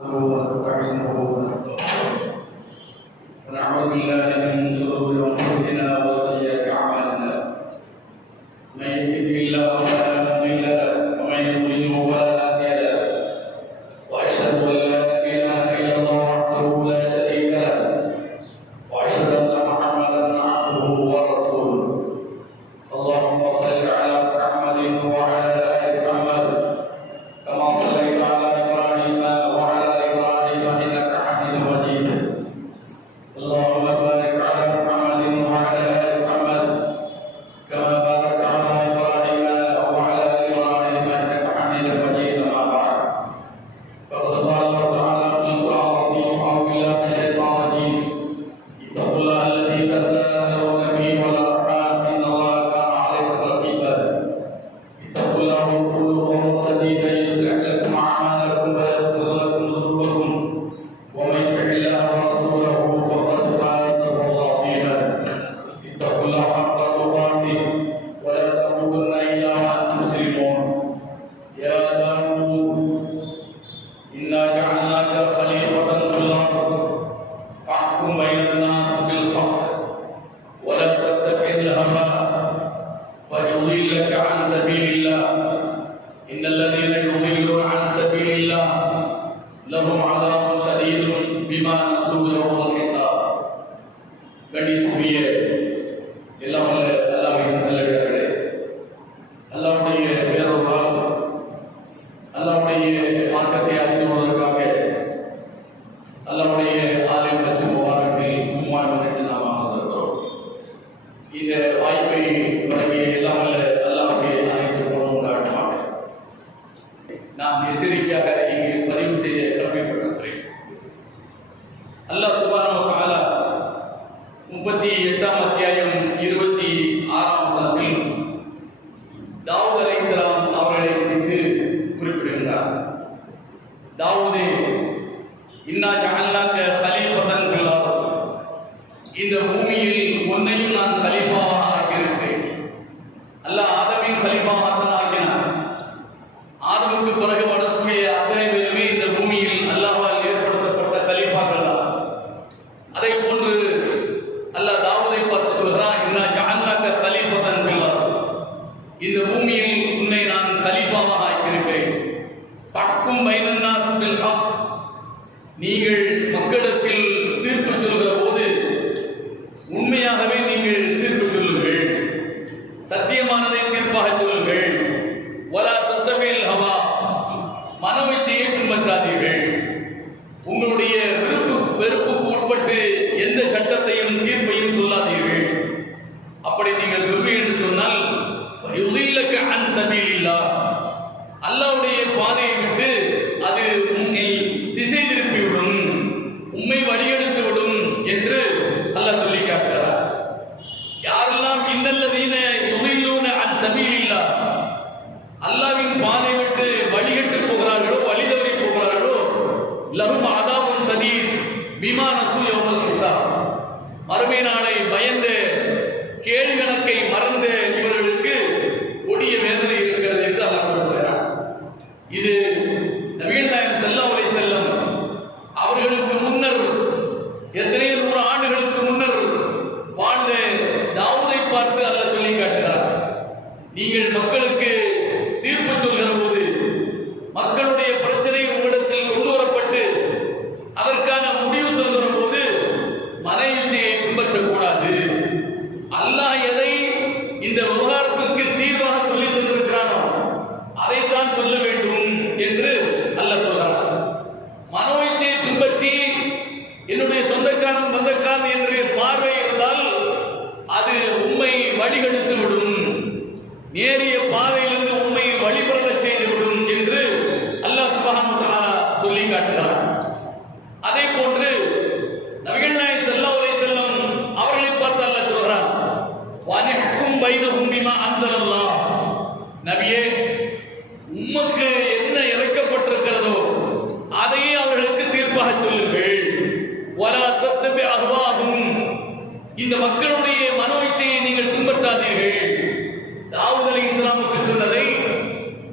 ونستعينه ونعوذ بالله من شرور انفسنا وسيئات اعمالنا من يهده الله فلا مضل له ومن يضلل فلا هادي له واشهد ان لا اله الا الله وحده لا شريك له واشهد ان محمدا عبده ورسوله اللهم صل على محمد وعلى ال محمد كما صليت على ابراهيم وعلى ابراهيم انك حميد مجيد اللهم بارك على محمد وعلى ال محمد كما باركت على ابراهيم وعلى ابراهيم انك حميد مجيد اما بعد فقد قال الله تعالى في القران العظيم اعوذ بالله من الشيطان الرجيم اتقوا الله الذي تساءلون به والارحام ان الله كان عليكم رقيبا اتقوا الله وقولوا قولا سديدا يصلح لكم اعمالكم ويغفر لكم ذنوبكم ومن يطع الله ورسوله فقد فاز فوزا عظيما اتقوا الله حق تقاته ولا تموتن الا وانتم مسلمون يا داود انا جعلناك خليفه في الارض فاحكم بين الناس بالحق ولا تتبع الهوى فيضلك عن سبيل الله ان الذين يضلون عن سبيل الله لهم عذاب شديد بما نسوا يوم الحساب கணித்துரிய எல்லாம் வல்ல அல்லாஹ்வின் நல்லடியார்களே, அல்லாஹ்வுடைய பேரருளால் அல்லாஹ்வுடைய மார்க்கத்தை அறிந்து கொள்வதற்காக அல்லாஹ்வுடைய ஆலயம் மற்றும் முபாரக்கில் மும்மாறு நிகழ்ச்சி நாம் அமர்ந்திருக்கிறோம். இந்த வாய்ப்பை வழங்கிய எல்லாம் வல்ல அல்லாஹ்வுடைய அனைத்து குணமும் உண்டாகட்டுமாக. நான் எச்சரிக்கையாக இங்கு பதிவு செய்ய கடமைப்பட்டிருக்கிறேன். அல்லாஹ் சுப்ஹானஹு வ தஆலா 38ஆம் அத்தியாயம் 26ஆம் வசனத்தில் தாவூத் அலைஹிஸ்ஸலாம் அவர்களை குறித்து குறிப்பிடுகின்றார். தாவூதே, இன்னா ஜஅல்னாக கலீஃபத்தன் ஃபில் அர்த், இந்த பூமியில் உன்னையும் நான் கலீஃபாவாக ஆக்கியிருக்கிறேன். அல்லாஹ் ஆதமின் கலீஃபாவாக ஆக்கினார். ஆதமுக்கு பிறகு வரக்கூடிய அத்தனை பேருமே இந்த பூமியில் அல்லாஹ்வால் ஏற்படுத்தப்பட்ட கலீஃபாக்கள் தான். அதை போன்று அல்லாஹ் தாவூதை பார்த்து சொல்கிறான், இன்னா ஜஅல்னாக கலீஃபத்தன் ஃபில் அர்த், இந்த பூமியில் உன்னை நான் கலீஃபாவாக ஆக்கியிருக்கிறேன். ஃபஹ்கும் பைனன் நாஸ் பில் ஹக், நீங்கள் மக்களிடத்தில் தீர்ப்பு சொல்கிற போது உண்மையாகவே நீங்கள் தீர்ப்பு சொல்லுங்கள், சத்தியமானதை தீர்ப்பாக சொல்லுங்கள். வலா தத்தபில் ஹவா, மனோஇச்சையை பின்பற்றாதீர்கள். உங்களுடைய வெறுப்புக்கு உட்பட்டு எந்த சட்டத்தையும் தீர்ப்பையும் சொல்லாதீர்கள். அப்படி நீங்கள் சொல்வீர்கள் என்று சொன்னால் யுதில்லக அன் சபீலில்லாஹ், அல்லாஹ்வுடைய பாதையை விட்டு அது உன்னை திசை திருப்பிவிடும், உம்மை வழியெடுத்து விடும் என்று அல்லாஹ் சொல்லி காட்டுகிறார். யாரெல்லாம் இன்னல்லதீன யுதில்லூன அன் சபீலில்லாஹ், அல்லாஹ்வின் பாதை விட்டு வழிகட்டு போகிறார்களோ, வழி தவறி போகிறார்களோ, லஹும் அதாபுன் ஷதீத் பிமா நஸூ யௌமல் ஹிசாப், மறுமை நாளை பயந்து கேள்வி கணக்கை மறந்த இவர்களுக்கு கொடிய வேதனை இருக்கிறது என்று அல்லாஹ் கூறுகிறார். இது நபிகள் நாயகம் ஸல்லல்லாஹு அலைஹி வஸல்லம் அவர்களுக்கு முன்னர் எத்தனை 100 ஆண்டுகளுக்கு முன்னர் வாழ்ந்த தாவூதை பார்த்து அல்லாஹ் சொல்லி காட்டுகிறார். நீங்கள் மக்களுக்கு தீர்ப்பு சொல்கிற போது, மக்களுடைய பிரச்சனை உங்களிடத்தில் கொண்டு வரப்பட்டு அதற்கான முடிவு சொல்கிற போது மனஇச்சையை பின்பற்றக்கூடாது. அல்லாஹ் எதை இந்த விவகாரத்துக்கு தீர்வாக சொல்லி தந்திருக்கிறானோ அதைத்தான் சொல்ல வேண்டும் என்று அல்லாஹ் சொல்கிறார். மனோஇச்சையை பின்பற்றி என்னுடைய சொந்தக்காரன் பந்தக்காரன் என்று பார்வை இருந்தால் அது உண்மை வழிகெடுத்து விடும், நேரிய பாதையிலிருந்து உண்மை வழிபடச் செய்துவிடும் என்று அல்லாஹ் சுப்ஹானஹு வ தஆலா சொல்லி காட்டுகிறார். அதே போன்று நபிகள் நாயகம் ஸல்லல்லாஹு அலைஹி வஸல்லம் அவர்களை பார்த்து அல்லாஹ் சொல்கிறார், வனஹ்கும் பைனஹும் பிமா அன்ஸலல்லாஹ், நபியே, உமக்கு என்ன இறக்கப்பட்டிருக்கிறதோ அதையே அவர்களுக்கு தீர்ப்பாக சொல்லுங்கள். வலா தத்தபி அஹ்வாஹும், இந்த மக்களுடைய மனோஇச்சையை நீங்கள் பின்பற்றாதீர்கள். தாவூத் அலைஹிஸ்ஸலாமுக்கு சொன்னதை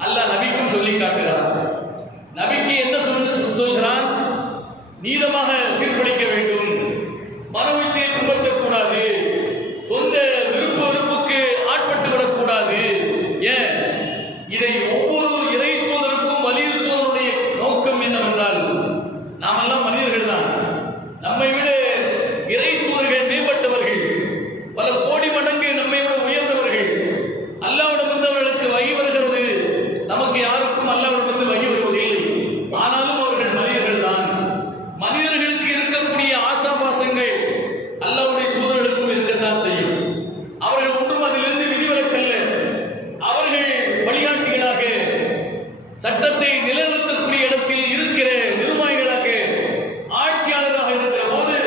அல்லாஹ் நபிக்கும் சொல்லி காட்டுகிறார். நபிக்கு என்ன சொல்கிறான்? நீதமாக தீர்ப்பளிக்க வேண்டும். மன இச்சையை பின்பற்றக்கூடாது. சொந்த விருப்ப வெறுப்புக்கு ஆட்பட்டு விடக்கூடாது. ஏன் இதை ஒவ்வொரு இறை தூதருக்கும் வலியுறுத்துவதனுடைய நோக்கம் என்னவென்றால், நாமெல்லாம் மனிதர்கள் தான். நம்மை விட இறை தூதர்கள் மேம்பட்டவர்கள், பல கோடி மடங்கு நம்மை விட உயர்ந்தவர்கள். அல்லாஹ்விடமிருந்து அவர்களுக்கு வகி வருகிறது, நமக்கு யாருக்கும் அல்லாஹ்விடமிருந்து வகி வருவதில்லை. ஆனாலும் அவர்கள் மனிதர்கள் தான். மனிதர்களுக்கு இருக்கக்கூடிய ஆசாபாசங்கள் அல்லாஹ்வுடைய தூதர்களுக்கும் இருக்கத்தான் செய்யும். அவர்கள் ஒன்றும் அதிலிருந்து விதிவிலக்கல்ல. அவர்கள் வழிகாட்டிகளாக, சட்டத்தை நிலைநிறுத்தக்கூடிய இடத்தில் இருக்கிற நிர்வாகிகளாக, ஆட்சியாளராக இருக்கிற போது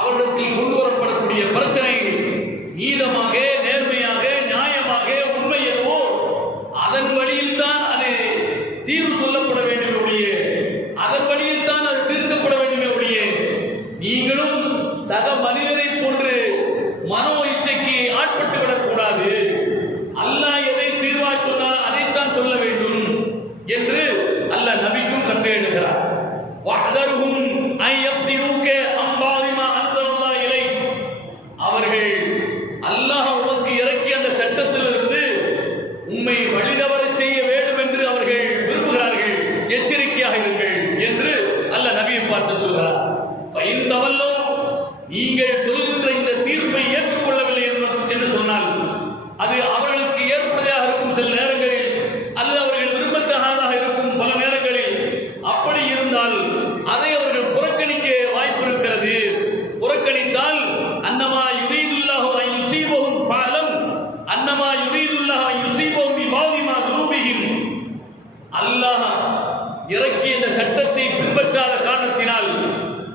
அவரிடத்தில் கொண்டு வரப்படக்கூடிய பிரச்சனை நீதமாக, நேர்மையாக, நியாயமாக, உண்மை எதுவோ அதன் வழியில் தான் அது தீர்வு சொல்லப்பட வேண்டும் ஒழிய, அதன் வழியில் தான் அது தீர்க்கப்பட வேண்டுமே ஒழிய, நீங்களும் சக மனிதரை போன்று மனோ இச்சைக்கு ஆட்பட்டு விடக்கூடாது. அல்லாஹ் எதை தீர்வாக சொன்னால் அதைத்தான் சொல்ல வேண்டும் என்று அல்லாஹ் நபிக்கும் கட்டளையிடுகிறார். வஹ்தர்ஹும் ஐ யஃப்திரூக அம் பாதி மா அன்ஸலல்லாஹு இலைஹ். அவர்கள் அல்லாஹ் உமக்கு இறக்கிய அந்த சட்டத்திலிருந்து உம்மை வழிதவறச் செய்ய வேண்டும் என்று அவர்கள் விரும்புகிறார்கள். எச்சரிக்கையாக இருங்கள் என்று அல்லாஹ் நபியை பார்த்து சொல்கிறார். ஃபைன் தவல்லோ, நீங்கள் சொல்கின்ற இந்த தீர்ப்பை ஏற்றுக்கொள்ளவில்லை என்று சொன்னால் அது அவர்களுக்கு ஏற்புடையாக இருக்கும் சில நேரங்களில், அல்லது அவர்கள் விரும்பத்தகாதாக இருக்கும் பல நேரங்களில். அப்படி இருந்தால் அதை அவர்கள் புறக்கணிக்க வாய்ப்பு இருக்கிறது. புறக்கணித்தால் அன்னமா யுரீதுல்லாஹு அன் யுஸீபஹும் ஃபஅலம் அன்னமா யுரீதுல்லாஹு அன் யுஸீபஹும் பிபாதி மா துனூபிஹிம். அல்லாஹ் இறக்கிய இந்த சட்டத்தை பின்பற்றாத காரணத்தினால்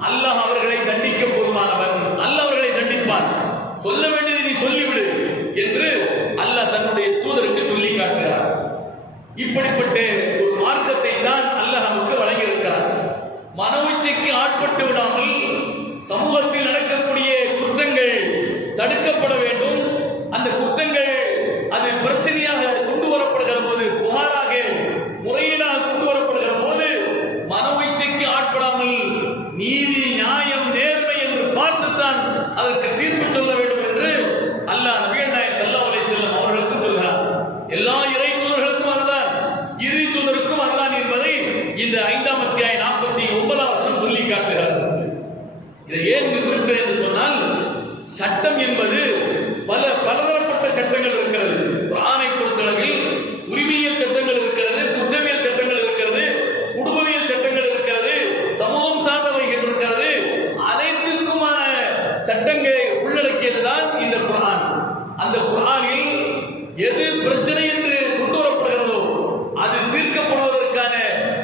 அல்லாஹ் அவர்களை தண்டிக்க போதுமானவன். அல்லாஹ் அவர்களை தண்டிப்பான். சொல்ல வேண்டியதை நீ சொல்லிவிடு என்று அல்லாஹ் தன்னுடைய தூதருக்கு சொல்லி காட்டுகிறார். இப்படிப்பட்ட ஒரு மார்க்கத்தை தான் அல்லாஹ் நமக்கு வழங்கியிருக்கிறார். மன இச்சைக்கு ஆட்பட்டு விடாமல் சமூகத்தில் நடக்கக்கூடிய குற்றங்கள் தடுக்கப்பட வேண்டும். அந்த குற்றங்கள் அது பிரச்சனையாக கொண்டு வரப்படுகிற போது, புகாராக முறையீடாக கொண்டு வரப்படுகிற போது மன இச்சைக்கு ஆட்படாமல் நீதி, நியாயம், நேர்மை என்று பார்த்துத்தான் அதற்கு தீர்ப்பு சொல்ல வேண்டும் என்று அல்லாஹ் நபிகள் நாயகம் ஸல்லல்லாஹு அலைஹி வஸல்லம் அவர்களுக்கு சொல்கிறார். எல்லா இறை தூதர்களுக்கும் அதுதான், இறை தூதருக்கும் அதுதான் என்பதை இந்த 5ஆம் அத்தியாயம் 49ஆம் வசனம் சொல்லி காட்டுகிறார். இதை ஏன் குறிப்பிட்டேன் என்று சொன்னால், சட்டம் என்பது பலதரப்பட்ட சட்டங்கள் இருக்கிறது. குர்ஆனை பொறுத்தளவில் உரிமையியல் சட்டங்கள் இருக்கிறது, குற்றவியல் சட்டங்கள் இருக்கிறது, குடும்பவியல் சட்டங்கள் இருக்கிறது, சமூகம் சார்ந்தவைகள் இருக்கிறது. அனைத்துக்குமான சட்டங்களை உள்ளடக்கியதுதான் இந்த குர்ஆன். அந்த குர்ஆனில் எது பிரச்சனை என்று கொண்டு வரப்படுகிறதோ அது தீர்க்கப்படுவதற்கான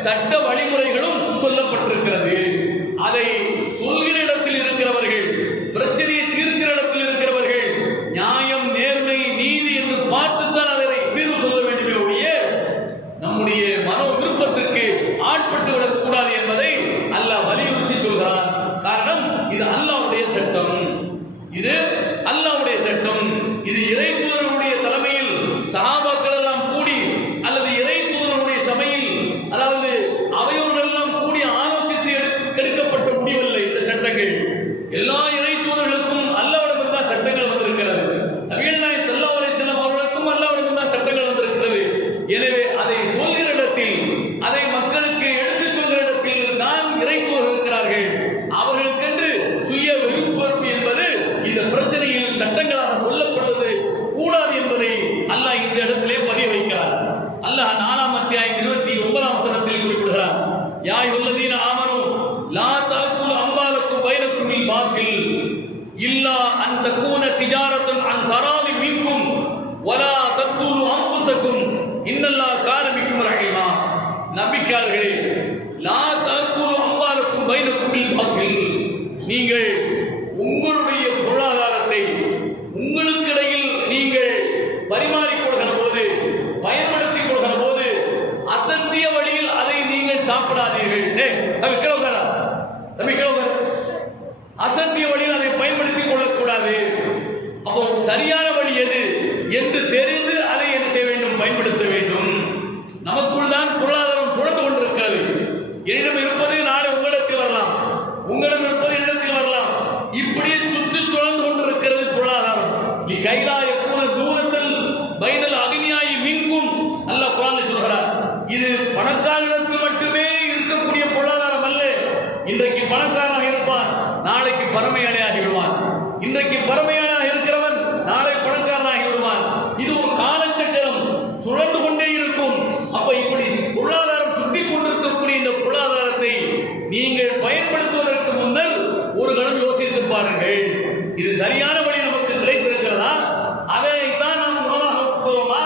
சட்ட வழிமுறைகளும் சொல்லப்பட்டிருக்கிறது. அதை சொல்கிற இடத்தில் இருக்கிறவர்கள், பிரச்சனையை தீர்க்கிற இடத்தில் இருக்கிறவர்கள் நியாயம், நேர்மை, நீதி என்று பார்த்துத்தான் அதை தீர்வு சொல்ல வேண்டுமே ஒழிய நம்முடைய மனோ விருப்பத்திற்கு ஆட்பட்டு விடக்கூடாது என்பதை அல்லாஹ் வலியுறுத்தி சொல்கிறான். காரணம், இது அல்லாஹ்வுடைய சட்டம். இது அல்லாஹ்வுடைய சட்டம். இது இறை தூதருடைய தலைமையில் சஹாபாக்கள் எல்லாம் கூடி, அல்லது இறை தூதருடைய சபையில், அதாவது அவையோர்கள் எல்லாம் கூடி ஆலோசித்து எடுக்கப்பட்ட முடிவில்லை. இந்த சட்டங்கள் எல்லா இறை தூதர்களுக்கும் அல்லாஹ்விடமிருந்து தான் சட்டங்கள் வந்திருக்கிறது. நபிகள் நாயகம் ஸல்லல்லாஹு அலைஹி வஸல்லம் அவர்களுக்கும் அல்லாஹ்விடமிருந்து தான் சட்டங்கள் வந்திருக்கிறது. எனவே அதை சொல்கிற இடத்தில், அதை மக்களுக்கு எடுத்துச் சொல்கிற இடத்தில் தான் இறை தூதர்கள் இருக்கிறார்கள். அவர்களுக்கென்று சுய விருப்பம் என்பது இந்த பிரச்சனையில் சட்டங்களாக சொல்லப்படுவது கூடாது என்பதை அல்லாஹ் இந்த இடத்திலே பதிய வைக்கிறார். அல்லாஹ் 4ஆம் அத்தியாயம் 29ஆம் வசனத்தில் குறிப்பிடுகிறார். யா அய்யுஹல்லதீன ஆமனூ லா தஅக்குலு அம்வாலக்கும் பைனக்கும் பில் பாத்தில் இல்லா அன் தகூன திஜாரத்துன் அன் தராதி மின்கும் வலா தக்துலு அன்ஃபுஸக்கும் இன்னல்லாஹ கான பிக்கும் ரஹீமா. நபிக்கார்களே, லா தஅக்குலு அம்வாலக்கும் பைனக்கும் பில் பாத்தில், நீங்கள் உங்களுடைய பொருளாதாரத்தை உங்களுக்கிடையில் நீங்கள் பரிமாறிக்கொள்கிற போது, பயன்படுத்திக் கொள்கிற போது அசத்திய வழியில் அதை நீங்கள் சாப்பிடாதீர்கள். அசத்திய வழியில் அதை பயன்படுத்திக் கொள்ளக்கூடாது. அப்போ சரியான வழி எது என்று தெரிந்து அதை என்ன செய்ய வேண்டும்? பயன்படுத்த வேண்டும். நமக்குள் தான் பொருளாதாரம் சுழந்து கொண்டிருக்கிறது. என்னிடம் இருப்பது நாளை உங்களிடத்தில் வரலாம். கைலா யக்கூன தூரத்தல் பைனல் அக்னியாயி மின்கும் அல்லாஹ் குர்ஆனில் சொல்கிறார். இது பணக்காரர்களுக்கு மட்டுமே இருக்கக்கூடிய பொருளாதாரம் அல்ல. இன்றைக்கு பணக்காரனாக இருப்பான், நாளைக்கு பரமையாளியாகி விடுவான். இன்றைக்கு பரமையாளியாக இருக்கிறவன் நாளை பணக்காரனாகி விடுவான். இது ஒரு காலச்சக்கரம், சுழன்று கொண்டே இருக்கும். அப்ப இப்படி பொருளாதாரம் சுற்றி கொண்டிருக்கக்கூடிய இந்த பொருளாதாரத்தை நீங்கள் பயன்படுத்துவதற்கு முன்னர் ஒரு கணம் யோசித்து பாருங்கள். இது சரியான வழி நமக்கு கிடைத்திருக்கிறதா? அதைத்தான் நாம் உணவாக உட்கொள்வோமா?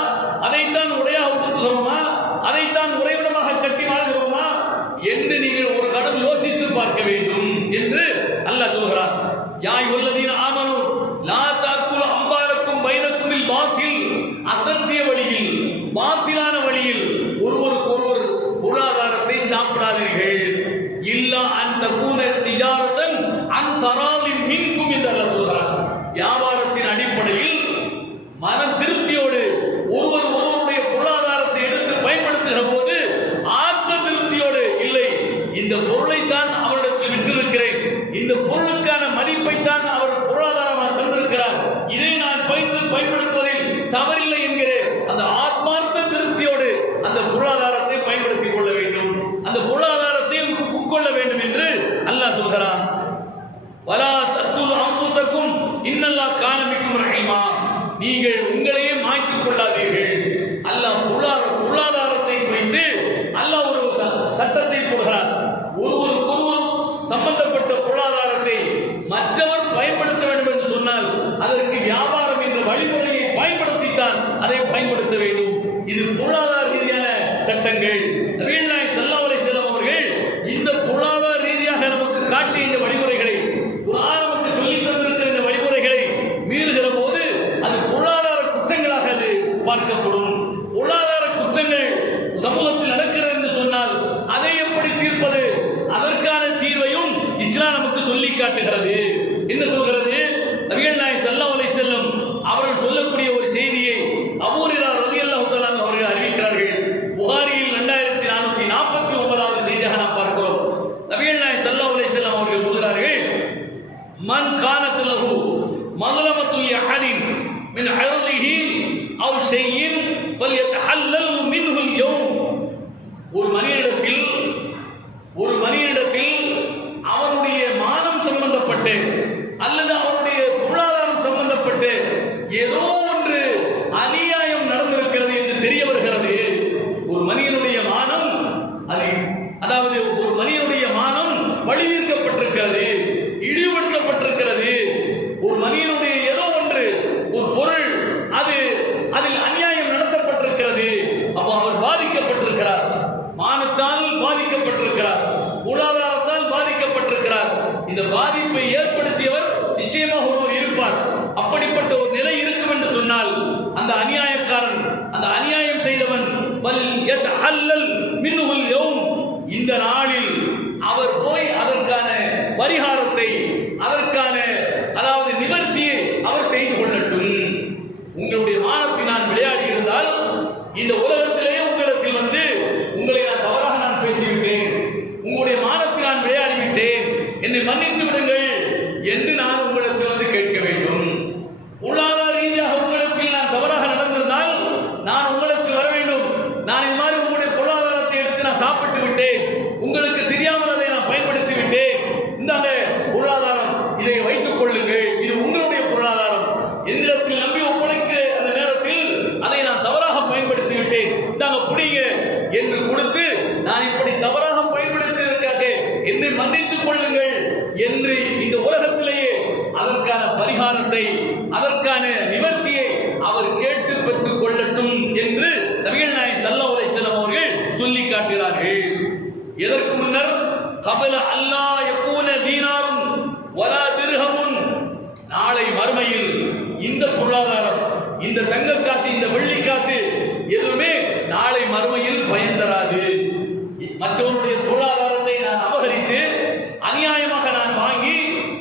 அதைத்தான் உடையாக உடுத்துகிறோமா? அதைத்தான் உறைவிடமாக கட்டி வாழ்கிறோமா என்று நீங்கள் ஒரு கணம் யோசித்து பார்க்க வேண்டும் என்று அல்லாஹ் சொல்கிறார். யா அய்யுஹல்லதீன ஆமனூ லா தஅக்குலு அம்வாலக்கும் பைனக்குமில் பாத்தில், அசத்திய வழியில், பாத்திலான வழியில் ஒருவருக்கு ஒருவர் பொருளாதாரத்தை சாப்பிடாதீர்கள். இல்லா அன் தகூன திஜாரத்தன் அன் தராலின் மின்கும் என்று அல்லாஹ் சொல்கிறார். வியாபாரத்தின் அடிப்படையில் மன திருப்தியோடு ஒருவர் ஒருவருடைய பொருளாதாரத்தை எடுத்து பயன்படுத்துகிற போது ஆத்ம திருப்தியோடு இல்லை, இந்த பொருளை தான் அவரிடத்தில் விற்றிருக்கிறேன், இந்த பொருளுக்கான மதிப்பை தான் அவர் பொருளாதாரமாக தந்திருக்கிறார், இதை நான் பயன்படுத்துவதில் தவறில்லை என்கிற அந்த ஆத்மார்த்த திருப்தியோடு அந்த பொருளாதாரத்தை பயன்படுத்திக் கொள்ள வேண்டும், அந்த பொருளாதாரத்தை உட்கொள்ள வேண்டும் என்று அல்லாஹ் சொல்கிறான். வலா தத்துல் அன்ஃபுஸக்கும் இன்னல்லாஹ் கான பிக்கும் ரஹீமா. நீங்கள் உங்களையே மாய்த்துக் கொள்ளாதீர்கள். அல்லாஹ் பொருளாதாரத்தை குறித்து அல்லாஹ் ஒரு சட்டத்தை போடுகிறார். ஒருவருக்கொருவர் சம்பந்தப்பட்ட பொருளாதாரத்தை மற்றவர் பயன்படுத்த வேண்டும் என்று சொன்னால் அதற்கு வியாபாரம் என்ற வழிமுறையை பயன்படுத்தித்தான் அதை பயன்படுத்த வேண்டும். இது பொருளாதார ரீதியான சட்டங்கள். நபிகள் நாயகம் ஸல்லல்லாஹு அலைஹி வஸல்லம் அவர்கள் இந்த பொருளாதார ரீதியாக நமக்கு காட்டிய இந்த வழிமுறைகளை, குர்ஆன் நமக்கு சொல்லித் தந்திருக்கிற இந்த வழிமுறைகளை மீறுகிற போது அது பொருளாதார குற்றங்களாக அது பார்க்கப்படும். பொருளாதார குற்றங்கள் சமூகத்தில் நடக்கிறது என்று சொன்னால் அதை எப்படி தீர்ப்பது, அதற்கான தீர்வையும் இஸ்லாம் நமக்கு சொல்லி காட்டுகிறது. என்ன சொல்கிறது? நபிகள் நாயகம் ஸல்லல்லாஹு அலைஹி வஸல்லம் அவர்கள் சொல்லக்கூடிய ஒரு செய்தியை அபூ ஹுரைரா ரலியல்லாஹு தஆலா அவர்கள் அறிவிக்கிறார்கள். புகாரியில் 2449வது செய்தியாக நாம் பார்க்கிறோம். நபிகள் நாயகம் ஸல்லல்லாஹு அலைஹி வஸல்லம் அவர்கள் சொல்கிறார்கள், மன் கானத் லஹு மظلمۃ லிஅஹதின் மின் அர்லிஹி அவ் ஷைஇன் ஃபல்யதஹல்லல் மின்ஹு அல்-யௌம். ஒரு மனிதனிடத்தில் அவனுடைய மானம் சம்பந்தப்பட்டு அல்லது அவனுடைய பொருளாதாரம் சம்பந்தப்பட்டு ஏதோ ஒன்று அநியாயம் நடந்திருக்கிறது என்று தெரிய வருகிறது. ஒரு மனிதனுடைய மானம், அதாவது ஒரு மனிதனுடைய மானம் வழிநீக்கப்பட்டிருக்கிறது, இழிவுபடுத்தப்பட்டிருக்கிறது. ஒரு மனிதனுடைய ஏதோ ஒன்று, ஒரு பொருள், அதில் அநியாயம் நடத்தப்பட்டிருக்கிறது. அப்போ அவர் பாதிக்கப்பட்டிருக்கிறார், மானத்தால் பாதிக்கப்பட்டிருக்கிறார், பொருளாதாரத்தால் பாதிக்கப்பட்டிருக்கிறார். இந்த பாதிப்பை ஏற்படுத்தியவர் நிச்சயமாக ஒருவர் இருப்பார். அப்படிப்பட்ட ஒரு நிலை இருக்கும் என்று சொன்னால் அந்த அநியாயக்காரன், அந்த அநியாயம் செய்தவன் இந்த நாளில் அவர் போய் அதற்கான பரிகாரத்தை, அதற்கான அதாவது நிவர்த்தியை அவர் செய்து கொள்ளட்டும். உங்களுடைய மானத்தினால் விளையாடி இருந்தால் இந்த உலகத்திலேயே உங்களிடத்தில் வந்து உங்களை நான் தவறாக நான் பேசிவிட்டேன், உங்களுடைய மானத்தில் நான் விளையாடிவிட்டேன், என்னை மன்னித்து விடுங்கள் என்று நான் உங்களிடத்தில் வந்து கேட்க வேண்டும். பொருளாதார ரீதியாக உங்களிடத்தில் நான் தவறாக நடந்திருந்தால் நான் உங்களிடத்தில் வர வேண்டும். நான் இது மாதிரி உங்களுடைய பொருளாதாரத்தை எடுத்து நான் சாப்பிட்டு விட்டேன், உங்களுக்கு தெரியாமல் அதை நான் பயன்படுத்தி விட்டேன், இந்த பொருளாதாரம் இதை வைத்துக் கொள்ளுங்கள், இது உங்களுடைய பொருளாதாரம், என்னிடத்தில் நம்பி ஒப்படைக்க அந்த நேரத்தில் அதை நான் தவறாக பயன்படுத்தி விட்டேன், இந்தாங்க புடிங்க என்று கொடுத்து நான் இப்படி தவறாக பயன்படுத்தியதற்காக என்னை மன்னித்துக் கொள்ளுங்கள் என்று இந்த உலகத்திலேயே அதற்கான பரிகாரத்தை, அதற்கான நிவர்த்தியை அவர் கேட்டு பெற்றுக் கொள்ளட்டும் என்று நபிகள் நாயகம் ஸல்லல்லாஹு அலைஹி வஸல்லம் அவர்கள் சொல்லி காட்டுகிறார்கள். இதற்கு முன்னர் கபல அல்லாஹ் யகூன தீனாரும் வலா திர்ஹமுன், நாளை மறுமையில் இந்த பொருளாதாரம், இந்த தங்க காசு, இந்த வெள்ளி காசு எதுவுமே நாளை மறுமையில் பயன் தராது. மற்றவருடைய பொருளாதாரத்தை நான் அபகரித்து அநியாயமாக நான் வாங்கி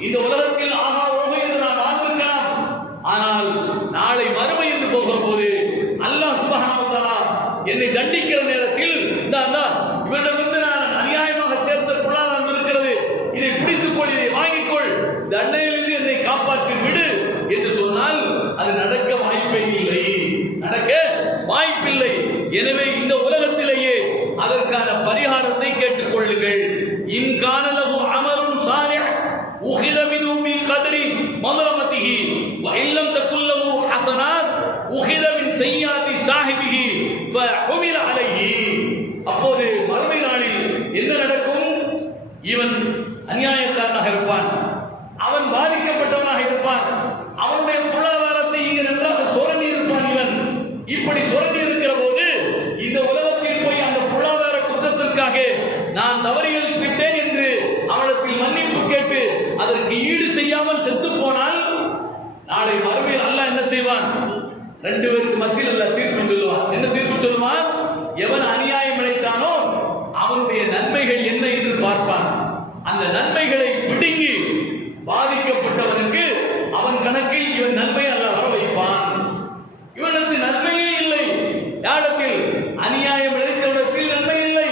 இந்த உலகத்தில் ஆகா ஓகே என்று நான் வாழ்ந்திருக்கலாம். ஆனால் நாளை மறுமை என்று போகும்போது அல்லாஹ் சுப்ஹானஹு வ தஆலா என்னை தண்டிக்கிற நேரத்தில் இவனிடமிருந்து நான் அநியாயமாக சேர்த்த பொருளாதாரம் இருக்கிறது, இதை பிடித்துக்கொள், இதை வாங்கிக்கொள், தண்டனையிலிருந்து என்னை காப்பாற்றி விடு என்று சொன்னால் அது நடக்க இன்கான லஹு அமலுன் சாலிஹ் உஹித மின்ஹு பிகத்ரி மظلمته وان لم تكن له حسنات உஹித மின் செய்யாத்தி சாஹிபிஹி ஃபஹுமில அலைஹி. அப்போது மறுமை நாளில் என்ன நடக்கும்? இவன் அநியாயக்காரனாக இருப்பான், அவன் பாதிக்கப்பட்டவனாக இருப்பான், அவனுடைய பொருளாதாரத்தை இங்கு நன்றாக சுரண்டி இருப்பான். இவன் இப்படி சுரண்டி இருக்கிற போது இந்த உலகத்தில் போய் அந்த பொருளாதார குற்றத்திற்காக நான் தவறிகள் விட்டேன் என்று அவனுக்கு மன்னிப்பு கேட்டு அதற்கு ஈடு செய்யாமல் செத்து போனால் நாளை மறுமையில் அல்லாஹ் என்ன செய்வான்? ரெண்டு பேருக்கு மத்தியில் அல்லாஹ் தீர்ப்பு சொல்லுவான். என்ன தீர்ப்பு சொல்லுவான்? எவன் அநியாயம் இழைத்தானோ அவனுடைய நன்மைகள் என்ன என்று பார்ப்பான். அந்த நன்மைகளை பிடுங்கி பாதிக்கப்பட்டவனுக்கு அவன் கணக்கில் இவன் நன்மை அல்லாஹ் வர வைப்பான். இவனுக்கு நன்மையே இல்லை. யாரிடத்தில்? அநியாயம் இழைத்தவனுக்கு நன்மை இல்லை.